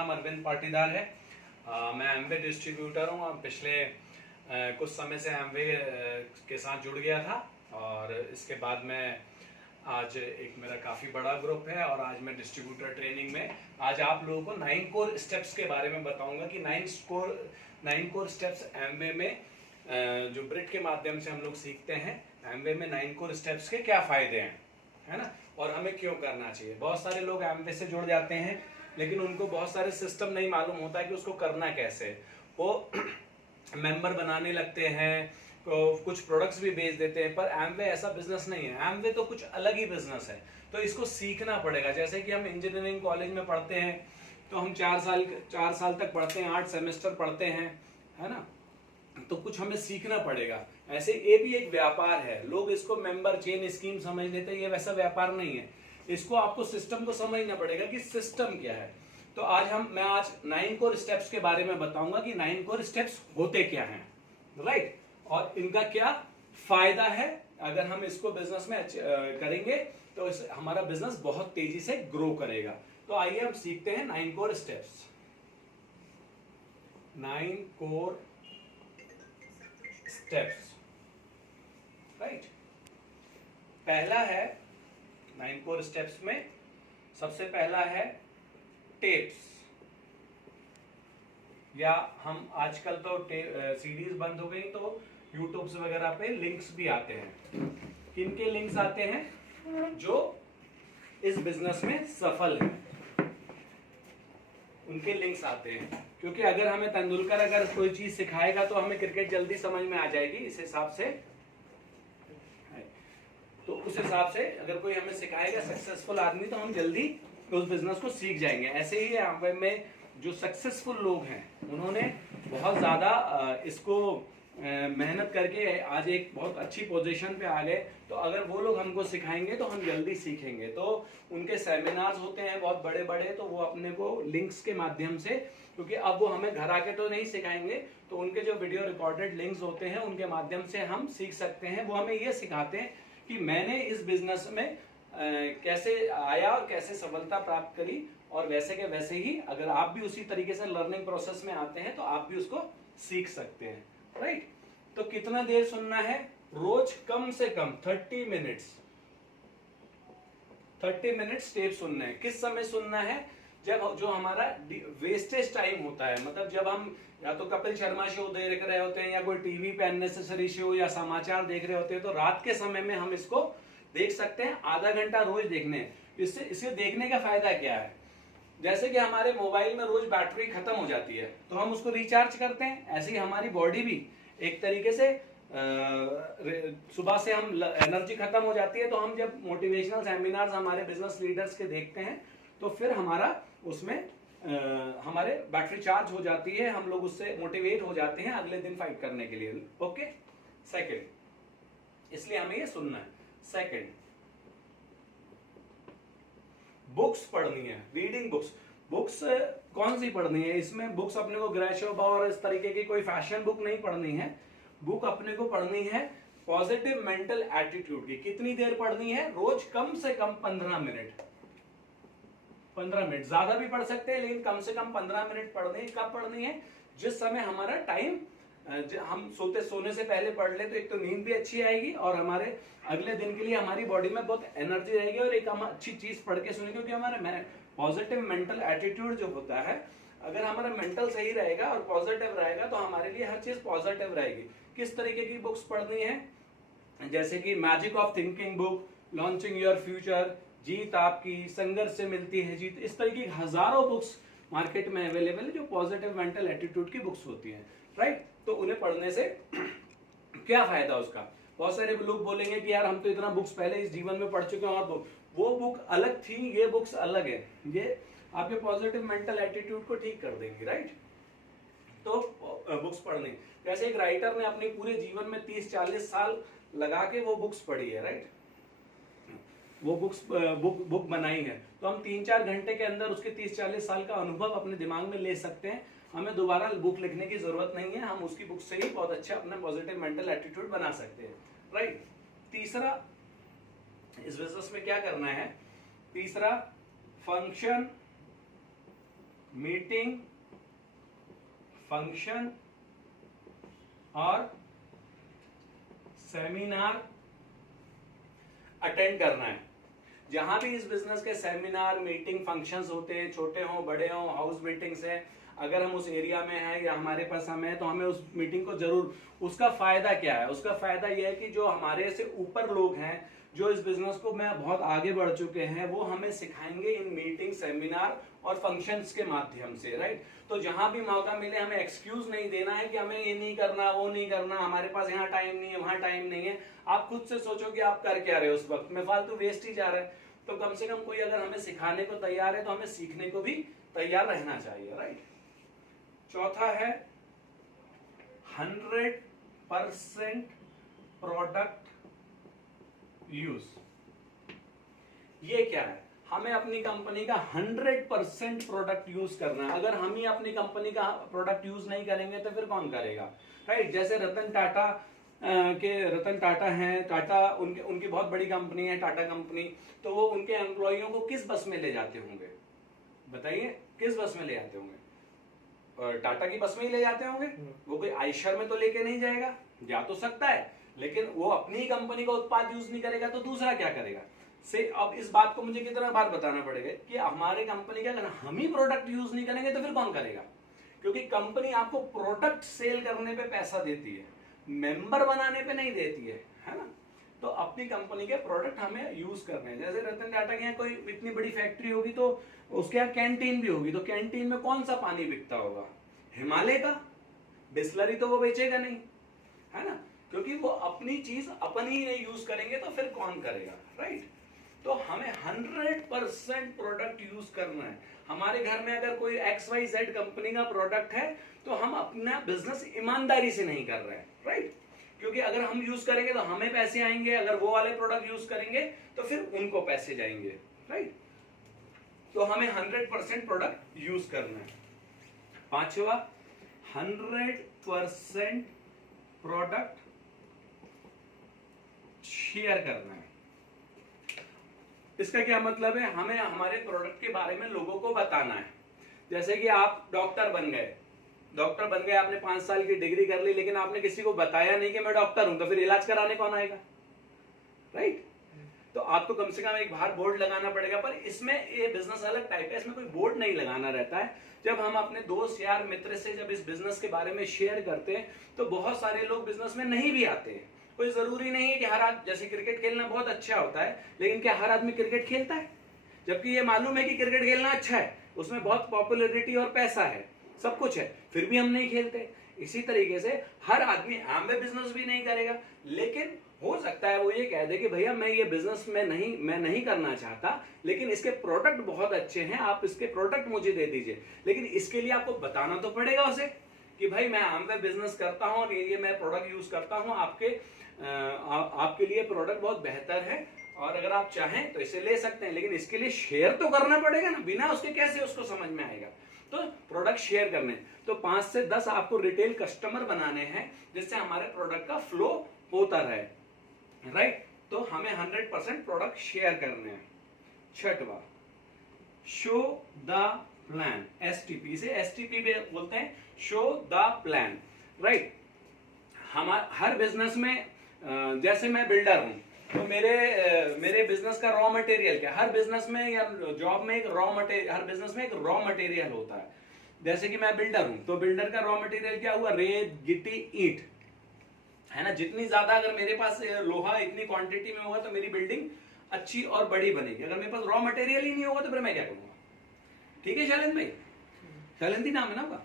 नाम अरविंद पाटीदार है। मैं एमवे डिस्ट्रीब्यूटर हूँ। पिछले कुछ समय से एमवे के साथ जुड़ गया था और इसके बाद मैं आज एक मेरा काफ़ी बड़ा ग्रुप है और आज मैं डिस्ट्रीब्यूटर ट्रेनिंग में आज आप लोगों को 9 कोर स्टेप्स के बारे में बताऊंगा कि 9 कोर स्टेप्स एमवे में जो ब्रिट के माध्यम से हम लोग सीखते हैं। एमवे में 9 कोर स्टेप्स के क्या फ़ायदे हैं, है ना, और हमें क्यों करना चाहिए। बहुत सारे लोग एमवे से जुड़ जाते हैं लेकिन उनको बहुत सारे सिस्टम नहीं मालूम होता कि उसको करना कैसे। वो मेंबर बनाने लगते हैं, कुछ प्रोडक्ट्स भी बेच देते हैं, पर एमवे ऐसा बिजनेस नहीं है। एमवे तो कुछ अलग ही बिजनेस है, तो इसको सीखना पड़ेगा। जैसे कि हम इंजीनियरिंग कॉलेज में पढ़ते हैं तो हम 4 साल तक पढ़ते हैं, 8 सेमेस्टर पढ़ते हैं, है ना, तो कुछ हमें सीखना पड़ेगा। ऐसे ये भी एक व्यापार है। लोग इसको मेंबर चेन स्कीम समझ लेते हैं, ये वैसा व्यापार नहीं है। इसको आपको सिस्टम को समझना पड़ेगा कि सिस्टम क्या है। तो मैं आज 9 कोर स्टेप्स के बारे में बताऊंगा कि 9 कोर स्टेप्स होते क्या हैं, राइट, और इनका क्या फायदा है। अगर हम इसको बिजनेस में करेंगे तो हमारा बिजनेस बहुत तेजी से ग्रो करेगा। तो आइए हम सीखते हैं 9 core steps. 9 core steps, right. पहला है 9 कोर स्टेप्स में सबसे पहला है टेप्स, या हम आजकल तो सीडीज बंद हो गई तो यूट्यूब वगैरह पे लिंक्स भी आते हैं। किनके लिंक्स आते हैं? जो इस बिजनेस में सफल है उनके लिंक्स आते हैं। क्योंकि अगर हमें तेंदुलकर अगर कोई चीज सिखाएगा तो हमें क्रिकेट जल्दी समझ में आ जाएगी। इस हिसाब से, तो उस हिसाब से अगर कोई हमें सिखाएगा सक्सेसफुल आदमी तो हम जल्दी उस बिजनेस को सीख जाएंगे। ऐसे ही एमवे में जो सक्सेसफुल लोग हैं उन्होंने बहुत ज्यादा इसको मेहनत करके आज एक बहुत अच्छी पोजीशन पे आ गए। तो अगर वो लोग हमको सिखाएंगे तो हम जल्दी सीखेंगे। तो उनके सेमिनार्स होते हैं बहुत बड़े बड़े, तो वो अपने को लिंक्स के माध्यम से, क्योंकि अब वो हमें घर आके तो नहीं सिखाएंगे, तो उनके जो वीडियो रिकॉर्डेड लिंक्स होते हैं उनके माध्यम से हम सीख सकते हैं। वो हमें ये सिखाते हैं कि मैंने इस बिजनेस में कैसे आया और कैसे सफलता प्राप्त करी, और वैसे के वैसे ही अगर आप भी उसी तरीके से लर्निंग प्रोसेस में आते हैं तो आप भी उसको सीख सकते हैं, राइट। तो कितना देर सुनना है? रोज कम से कम 30 मिनट्स टेप सुनना है। किस समय सुनना है? जब जो हमारा वेस्टेज टाइम होता है, मतलब जब हम या तो कपिल शर्मा शो देख रहे होते हैं या कोई टीवी पे अननेसेसरी शो या समाचार देख रहे होते हैं, तो रात के समय में हम इसको देख सकते हैं। आधा घंटा रोज देखने हैं। इससे इसे देखने का फायदा क्या है? जैसे कि हमारे मोबाइल में रोज बैटरी खत्म हो जाती है तो हम उसको रिचार्ज करते हैं, ऐसे ही हमारी बॉडी भी एक तरीके से सुबह से हम एनर्जी खत्म हो जाती है, तो हम जब मोटिवेशनल सेमिनार्स हमारे बिजनेस लीडर्स के देखते हैं तो फिर हमारा उसमें हमारे बैटरी चार्ज हो जाती है, हम लोग उससे मोटिवेट हो जाते हैं अगले दिन फाइट करने के लिए। ओके, सेकंड, इसलिए हमें ये सुनना है। सेकंड, बुक्स पढ़नी है। रीडिंग बुक्स कौन सी पढ़नी है? इसमें बुक्स अपने को ग्रेशोबा और इस तरीके की कोई फैशन बुक नहीं पढ़नी है। बुक अपने को पढ़नी है पॉजिटिव मेंटल एटीट्यूड की। कितनी देर पढ़नी है? रोज कम से कम 15 मिनट। 15 मिनट, ज्यादा भी पढ़ सकते हैं लेकिन कम से कम 15 मिनट पढ़नी। कब पढ़नी है? जिस समय हमारा टाइम, हम सोने से पहले पढ़ ले तो एक तो नींद भी अच्छी आएगी और हमारे अगले दिन के लिए हमारी बॉडी में बहुत एनर्जी रहेगी और एक हम अच्छी चीज पढ़ के सुनेंगे। क्योंकि हमारा पॉजिटिव मेंटल एटीट्यूड जो होता है, अगर हमारा मेंटल सही रहेगा और पॉजिटिव रहेगा तो हमारे लिए हर चीज पॉजिटिव रहेगी। किस तरीके की बुक्स पढ़नी है? जैसे कि magic of thinking book, launching your future, Jeet Aapki, संघर्ष से मिलती है जीत। इस तरीके की हजारों बुक्स मार्केट में अवेलेबल है जो पॉजिटिव मेंटल एटीट्यूड की बुक्स होती हैं, राइट। तो उन्हें पढ़ने से क्या फायदा उसका? बहुत सारे लोग बोलेंगे कि यार हम तो इतना बुक्स पहले इस जीवन में पढ़ चुके हैं और वो बुक अलग थी, ये बुक्स अलग है। ये आपके पॉजिटिव मेंटल एटीट्यूड को ठीक कर देंगी, राइट। तो बुक्स पढ़नी, जैसे एक राइटर ने अपने पूरे जीवन में 30-40 साल लगा के वो बुक्स पढ़ी है, राइट, वो बुक बनाई है, तो हम 3-4 घंटे के अंदर उसके 30-40 साल का अनुभव अपने दिमाग में ले सकते हैं। हमें दोबारा बुक लिखने की जरूरत नहीं है, हम उसकी बुक से ही बहुत अच्छा अपना पॉजिटिव मेंटल एटीट्यूड बना सकते हैं, राइट। तीसरा, इस बिजनेस में क्या करना है? तीसरा, फंक्शन मीटिंग, फंक्शन और सेमिनार अटेंड करना है। जहां भी इस बिजनेस के सेमिनार, मीटिंग, फंक्शंस होते हैं, छोटे हों बड़े हों, हाउस मीटिंग्स है, अगर हम उस एरिया में हैं या हमारे पास समय है तो हमें उस मीटिंग को जरूर, उसका फायदा क्या है? उसका फायदा यह है कि जो हमारे से ऊपर लोग हैं, जो इस बिजनेस को में बहुत आगे बढ़ चुके हैं, वो हमें सिखाएंगे इन मीटिंग, सेमिनार और फंक्शंस के माध्यम से, राइट। तो जहां भी मौका मिले हमें एक्सक्यूज नहीं देना है कि हमें ये नहीं करना, वो नहीं करना, हमारे पास यहाँ टाइम नहीं है, वहां टाइम नहीं है। आप खुद से सोचो कि आप कर क्या रहे हो उस वक्त में, फालतू वेस्ट ही जा रहा है। तो कम से कम कोई अगर हमें सिखाने को तैयार है तो हमें सीखने को भी तैयार रहना चाहिए, राइट। चौथा है 100% प्रोडक्ट यूज। ये क्या है? हमें अपनी कंपनी का 100% प्रोडक्ट यूज करना है। अगर हम ही अपनी कंपनी का प्रोडक्ट यूज नहीं करेंगे तो फिर कौन करेगा, राइट। जैसे रतन टाटा हैं, टाटा उनकी बहुत बड़ी कंपनी है, टाटा कंपनी। तो वो उनके एम्प्लॉइयों को किस बस में ले जाते होंगे? बताइए, किस बस में ले जाते होंगे? और टाटा की बस में ही ले जाते होंगे। वो कोई आयशर में तो लेके नहीं जाएगा, जा तो सकता है, लेकिन वो अपनी ही कंपनी का उत्पाद यूज नहीं करेगा तो दूसरा क्या करेगा? से अब इस बात को मुझे कितना बार बताना पड़ेगा कि हमारे कंपनी का अगर हम ही प्रोडक्ट यूज नहीं करेंगे तो फिर कौन करेगा? क्योंकि कंपनी आपको प्रोडक्ट सेल करने पे पैसा देती है, मेंबर बनाने पे नहीं देती है ना। तो अपनी कंपनी के प्रोडक्ट हमें यूज करने हैं। जैसे रतन टाटा के यहाँ कोई इतनी बड़ी फैक्ट्री होगी तो उसके यहाँ कैंटीन भी होगी, तो कैंटीन में कौन सा पानी बिकता होगा? हिमालय का। बिस्लरी तो वो बेचेगा नहीं, है ना, क्योंकि वो अपनी चीज अपन ही नहीं यूज करेंगे तो फिर कौन करेगा, राइट। तो हमें 100% प्रोडक्ट यूज करना है। हमारे घर में अगर कोई XYZ कंपनी का प्रोडक्ट है तो हम अपना बिजनेस ईमानदारी से नहीं कर रहे हैं, राइट। क्योंकि अगर हम यूज करेंगे तो हमें पैसे आएंगे, अगर वो वाले प्रोडक्ट यूज करेंगे तो फिर उनको पैसे जाएंगे, राइट। तो हमें 100% प्रोडक्ट यूज करना है। पांचवा, 100% प्रोडक्ट शेयर करना है। इसका क्या मतलब है? हमें हमारे प्रोडक्ट के बारे में लोगों को बताना है। जैसे कि आप डॉक्टर बन गए, आपने 5 साल की डिग्री कर ली, लेकिन आपने किसी को बताया नहीं कि मैं डॉक्टर हूं, तो फिर इलाज कराने कौन आएगा, राइट। तो आपको कम से कम एक बाहर बोर्ड लगाना पड़ेगा। पर इसमें ये बिजनेस अलग टाइप है, इसमें कोई बोर्ड नहीं लगाना रहता है। जब हम अपने दोस्त यार मित्र से जब इस बिजनेस के बारे में शेयर करते हैं तो बहुत सारे लोग बिजनेस में नहीं भी आते हैं। कोई जरूरी नहीं है कि हर आदमी, जैसे क्रिकेट खेलना बहुत अच्छा होता है, लेकिन क्या हर आदमी क्रिकेट खेलता है? जबकि ये मालूम है कि क्रिकेट खेलना अच्छा है, उसमें बहुत पॉपुलैरिटी और पैसा है, सब कुछ है, फिर भी हम नहीं खेलते। इसी तरीके से हर आदमी एमवे बिजनेस भी नहीं करेगा, लेकिन हो सकता है वो ये कह दे कि भैया मैं ये बिजनेस में नहीं करना चाहता, लेकिन इसके प्रोडक्ट बहुत अच्छे हैं, आप इसके प्रोडक्ट मुझे दे दीजिए। लेकिन इसके लिए आपको बताना तो पड़ेगा उसे कि भाई मैं एमवे बिजनेस करता हूं और ये मैं प्रोडक्ट यूज करता हूं, आपके लिए प्रोडक्ट बहुत बेहतर है और अगर आप चाहें तो इसे ले सकते हैं। लेकिन इसके लिए शेयर तो करना पड़ेगा ना, बिना उसके कैसे उसको समझ में आएगा? तो प्रोडक्ट शेयर करने, तो 5 से 10 आपको रिटेल कस्टमर बनाने हैं जिससे हमारे प्रोडक्ट का फ्लो होता रहे, राइट। तो हमें 100% प्रोडक्ट शेयर करने हैं। छठवा, शो द प्लान, STP से STP बोलते हैं, show the plan, right. Her business में जैसे मैं बिल्डर हूं तो मेरे बिजनेस का रॉ मटेरियल क्या, हर बिजनेस में या जॉब में एक हर बिजनेस में एक रॉ मटेरियल होता है। जैसे कि मैं बिल्डर हूं तो बिल्डर का रॉ मटेरियल क्या हुआ? रेत, गिट्टी, ईंट, है ना। जितनी ज्यादा अगर मेरे पास लोहा इतनी क्वांटिटी में होगा तो मेरी बिल्डिंग अच्छी और बड़ी बनेगी। अगर मेरे पास रॉ मटेरियल ही नहीं होगा तो फिर मैं क्या करूंगा? ठीक है शैलेंद्र भाई, शैलेंद्र नाम है ना आपका?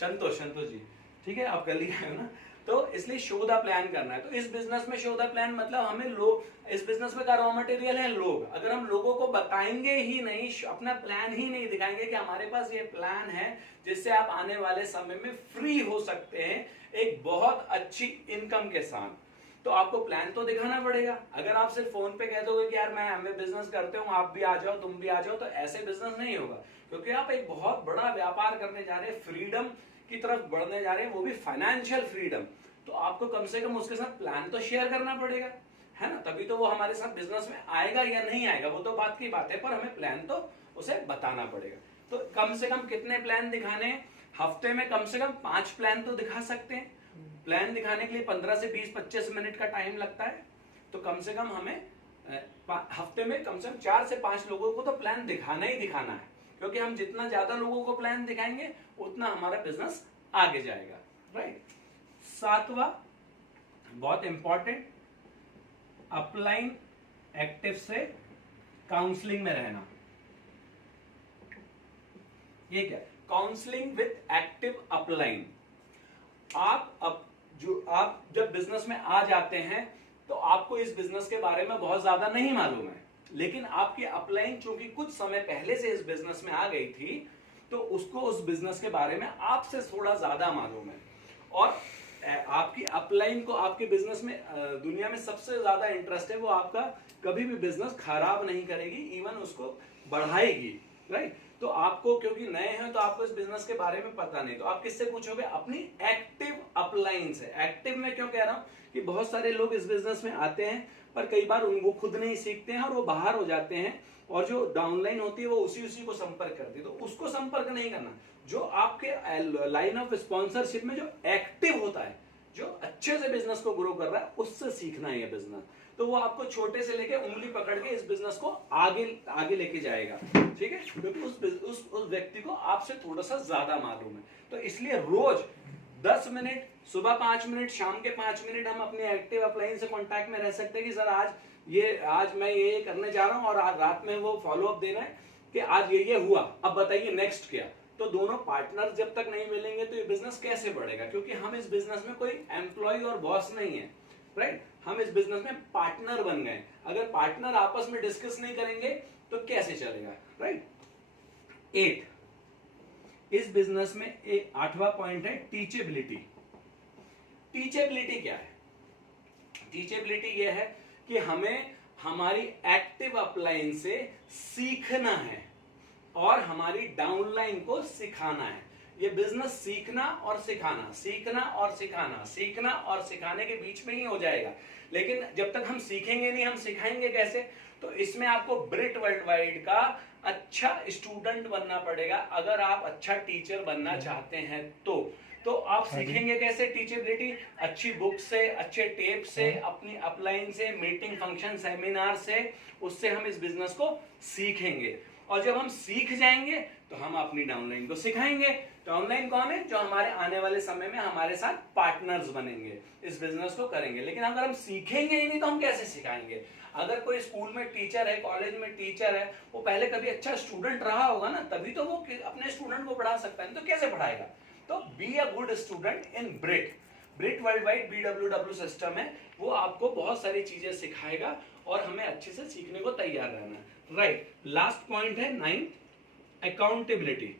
संतोष जी, ठीक है, आप कर लिया है ना। तो इसलिए शो द प्लान करना है। तो इस बिजनेस में शो द प्लान मतलब हमें लोग, इस बिजनेस में का रॉ मटेरियल है लोग। अगर हम लोगों को बताएंगे ही नहीं, अपना प्लान ही नहीं दिखाएंगे कि हमारे पास ये प्लान है जिससे आप आने वाले समय में फ्री हो सकते हैं एक बहुत अच्छी इनकम के साथ, तो आपको प्लान तो दिखाना पड़ेगा। अगर आप सिर्फ फोन पे कह दोगे कि यार मैं एमवे बिजनेस करते हूँ, आप भी आ जाओ, तुम भी आ जाओ, तो ऐसे बिजनेस नहीं होगा। क्योंकि आप एक बहुत बड़ा व्यापार करने जा रहे हैं, फ्रीडम की तरफ बढ़ने जा रहे हैं, वो भी फाइनेंशियल फ्रीडम। तो आपको कम से कम उसके साथ प्लान तो शेयर करना पड़ेगा, है ना। तभी तो वो हमारे साथ बिजनेस में आएगा या नहीं आएगा वो तो बात की बात है, पर हमें प्लान तो उसे बताना पड़ेगा। तो कम से कम कितने प्लान दिखाने हैं? हफ्ते में कम से कम 5 प्लान तो दिखा सकते हैं। प्लान दिखाने के लिए 15 से 20-25 मिनट का टाइम लगता है, तो कम से कम हमें हफ्ते में कम से कम 4 से 5 लोगों को तो प्लान दिखाना ही दिखाना है, क्योंकि हम जितना ज्यादा लोगों को प्लान दिखाएंगे उतना हमारा बिजनेस आगे जाएगा, राइट। 7वां बहुत इंपॉर्टेंट, अपलाइन एक्टिव से काउंसलिंग में रहना। ये क्या? Counselling with active upline. आप जब बिजनेस में आ जाते हैं तो आपको इस बिजनेस के बारे में बहुत ज्यादा नहीं मालूम है, लेकिन आपकी अपलाइन चूंकि कुछ समय पहले से इस बिजनेस में आ गई थी, तो उसको उस बिजनेस के बारे में आपसे थोड़ा ज्यादा मालूम है। और आपकी अपलाइन को आपके बिजनेस में दुनिया में सबसे ज्यादा इंटरेस्ट है, वो आपका कभी भी बिजनेस खराब नहीं करेगी, इवन उसको बढ़ाएगी, राइट। तो आपको क्योंकि नए हैं तो आपको इस बिजनेस के बारे में पता नहीं, तो आप किससे पूछोगे? अपनी एक्टिव अपलाइन से। एक्टिव में क्यों कह रहा हूं कि बहुत सारे लोग इस बिजनेस में आते हैं पर कई बार वो खुद नहीं सीखते हैं और वो बाहर हो जाते हैं, और जो डाउनलाइन होती है वो उसी को संपर्क करती है, तो उसको संपर्क नहीं करना। जो आपके लाइन ऑफ स्पॉन्सरशिप में जो एक्टिव होता है, जो अच्छे से बिजनेस को ग्रो कर रहा है, उससे सीखना है ये बिजनेस। तो वो आपको छोटे से लेके उंगली पकड़ के इस बिजनेस को आगे लेके जाएगा, ठीक है, क्योंकि उस व्यक्ति को आपसे थोड़ा सा ज्यादा मालूम है। तो इसलिए रोज 10 मिनट, सुबह 5 मिनट, शाम के 5 मिनट हम अपने एक्टिव अपलाइन से कांटेक्ट में रह सकते हैं कि सर आज मैं ये करने जा रहा हूं, और आज रात में वो फॉलो अप देना है कि आज ये हुआ, अब बताइए नेक्स्ट क्या। तो दोनों पार्टनर जब तक नहीं मिलेंगे तो ये बिजनेस कैसे बढ़ेगा? क्योंकि हम इस बिजनेस में कोई एम्प्लॉय और बॉस नहीं है, राइट। हम इस बिजनेस में पार्टनर बन गए। अगर पार्टनर आपस में डिस्कस नहीं करेंगे तो कैसे चलेगा, राइट। 8 इस बिजनेस में एक 8वां पॉइंट है टीचेबिलिटी। टीचेबिलिटी क्या है? टीचेबिलिटी यह है कि हमें हमारी एक्टिव अपलाइन से सीखना है और हमारी डाउनलाइन को सिखाना है। ये बिजनेस सीखना और सिखाना, सीखना और सिखाना, सीखना और सिखाने के बीच में ही हो जाएगा। लेकिन जब तक हम सीखेंगे नहीं, हम सिखाएंगे कैसे? तो इसमें आपको ब्रिट वर्ल्ड वाइड का अच्छा स्टूडेंट बनना पड़ेगा। अगर आप अच्छा टीचर बनना चाहते हैं तो आप सीखेंगे कैसे टीचेबिलिटी? अच्छी बुक से, अच्छे टेप से, अपनी अपलाइन से, मीटिंग, फंक्शन, सेमिनार से, उससे हम इस बिजनेस को सीखेंगे। और जब हम सीख जाएंगे तो हम अपनी डाउनलाइन को सिखाएंगे। डाउनलाइन कौन है? जो हमारे आने वाले समय में हमारे साथ पार्टनर्स बनेंगे, इस बिजनेस को करेंगे। लेकिन अगर हम सीखेंगे ही नहीं तो हम कैसे सिखाएंगे? अगर कोई स्कूल में टीचर है, कॉलेज में टीचर है, वो पहले कभी अच्छा स्टूडेंट रहा होगा ना, तभी तो वो अपने स्टूडेंट को पढ़ा सकता है, तो कैसे पढ़ाएगा? तो be a good student in Brit world wide BWW system है, वो आपको बहुत सारी चीजें सिखाएगा और हमें अच्छे से सीखने को तैयार रहना है, राइट। लास्ट पॉइंट है 9 अकाउंटेबिलिटी।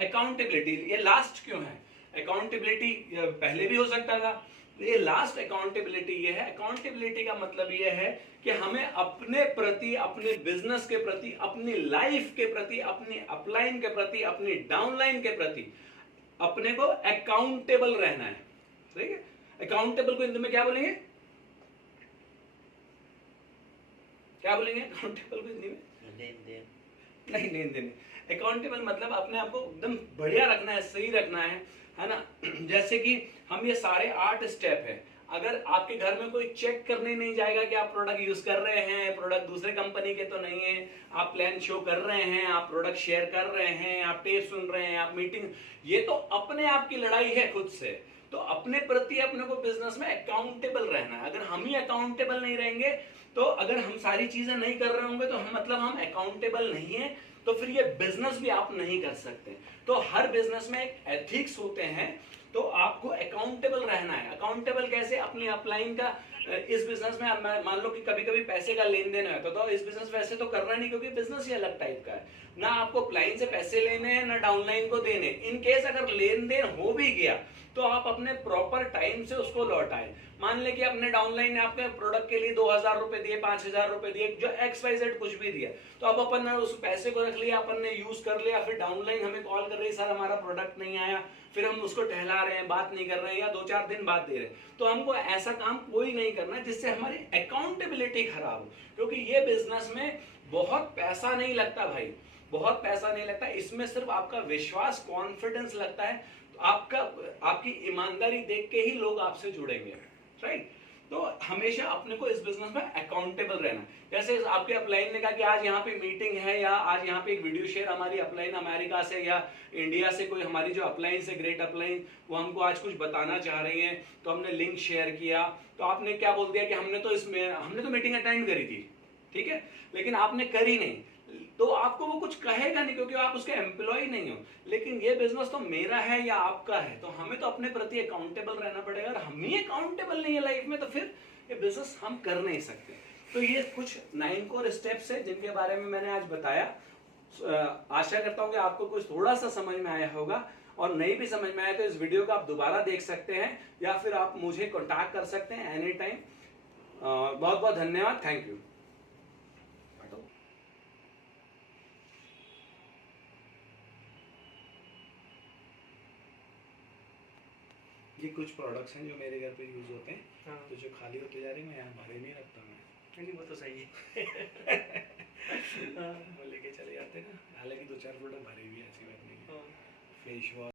अकाउंटेबिलिटी ये लास्ट क्यों है? अकाउंटेबिलिटी पहले भी हो सकता था, ये लास्ट अकाउंटेबिलिटी ये है। अकाउंटेबिलिटी का मतलब ये है कि हमें अपने प्रति, अपने बिजनेस के प्रति, अपनी लाइफ के प्रति, अपनी अपलाइन के प्रति, अपनी डाउनलाइन के प्रति अपने को अकाउंटेबल रहना है, ठीक है। अकाउंटेबल को हिंदी में क्या बोलेंगे? क्या बोलेंगे अकाउंटेबल को हिंदी में? नहीं, लेन देन। अकाउंटेबल मतलब अपने आप को एकदम बढ़िया रखना है, सही रखना है ना। जैसे कि हम ये सारे 8 स्टेप है, अगर आपके घर में कोई चेक करने नहीं जाएगा कि आप प्रोडक्ट यूज कर रहे हैं, प्रोडक्ट दूसरे कंपनी के तो नहीं है, आप प्लान शो कर रहे हैं, आप प्रोडक्ट शेयर कर रहे हैं, आप टेप सुन रहे हैं, आप मीटिंग, ये तो अपने आप की लड़ाई है खुद से। तो अपने प्रति अपने को बिजनेस में अकाउंटेबल रहना है। अगर हम ही अकाउंटेबल नहीं रहेंगे, तो अगर हम सारी चीजें नहीं कर रहे होंगे तो हम मतलब हम अकाउंटेबल नहीं है, तो फिर ये बिजनेस भी आप नहीं कर सकते। तो हर बिजनेस में एक एथिक्स होते हैं, तो आपको अकाउंटेबल रहना है। अकाउंटेबल कैसे? अपनी अपलाइन का इस बिजनेस में मान लो कि कभी कभी पैसे का लेन देन है, तो इस बिजनेस वैसे तो करना नहीं, क्योंकि बिजनेस ही अलग टाइप का है ना। आपको अपलाइन से पैसे लेने हैं ना डाउनलाइन को देने। इन केस अगर लेन देन हो भी गया तो आप अपने प्रॉपर टाइम से उसको लौटाएं। मान ले कि अपने डाउनलाइन ने आपके प्रोडक्ट के लिए 2000 रुपए दिए, 5000 रुपए दिए, जो XYZ कुछ भी दिया, तो अब अपन ने उस पैसे को रख लिया, अपन ने यूज कर लिया। फिर डाउनलाइन हमें कॉल कर रही है, सर हमारा प्रोडक्ट नहीं आया, फिर हम उसको टहला रहे हैं, बात नहीं कर रहे हैं, या 2-4 दिन बाद दे रहे हैं। तो हमको ऐसा काम कोई नहीं करना जिससे हमारी अकाउंटेबिलिटी खराब हो, क्योंकि ये बिजनेस में बहुत पैसा नहीं लगता भाई, बहुत पैसा नहीं लगता, इसमें सिर्फ आपका विश्वास, कॉन्फिडेंस लगता है। तो आपकी ईमानदारी देख के ही लोग आपसे जुड़ेंगे, राइट। तो हमेशा अपने को इस बिजनेस में अकाउंटेबल रहना। जैसे आपके अपलाइन ने कहा कि आज यहाँ पे मीटिंग है, या आज यहाँ पे एक वीडियो शेयर हमारी अपलाइन अमेरिका से या इंडिया से कोई हमारी जो अपलाइन से ग्रेट अपलाइन, वो हमको आज कुछ बताना चाह रही हैं, तो हमने लिंक शेयर किया, तो आपने क्या बोल दिया कि हमने तो मीटिंग अटेंड करी थी, ठीक है, लेकिन आपने करी नहीं, तो आपको वो कुछ कहेगा नहीं, क्योंकि आप उसके एम्प्लॉय नहीं हो। लेकिन ये बिजनेस तो मेरा है या आपका है, तो हमें तो अपने प्रति अकाउंटेबल रहना पड़ेगा। और हम ही अकाउंटेबल नहीं है लाइफ में, तो फिर ये बिजनेस हम कर नहीं सकते। तो ये कुछ 9 कोर स्टेप्स है जिनके बारे में मैंने आज बताया। आशा करता हूं कि आपको कुछ थोड़ा सा समझ में आया होगा, और नहीं भी समझ में आया तो इस वीडियो को आप दोबारा देख सकते हैं, या फिर आप मुझे कॉन्टैक्ट कर सकते हैं एनी टाइम। बहुत बहुत धन्यवाद, थैंक यू। ये कुछ प्रोडक्ट्स हैं जो मेरे घर पे यूज होते हैं। हाँ। तो जो खाली होते जा रहे हैं मैं यहाँ भरे नहीं रखता मैं। नहीं, वो तो सही है। वो लेके चले जाते हैं ना, हालांकि 2-4 प्रोडक्ट भरे भी, ऐसी बात नहीं है। Face wash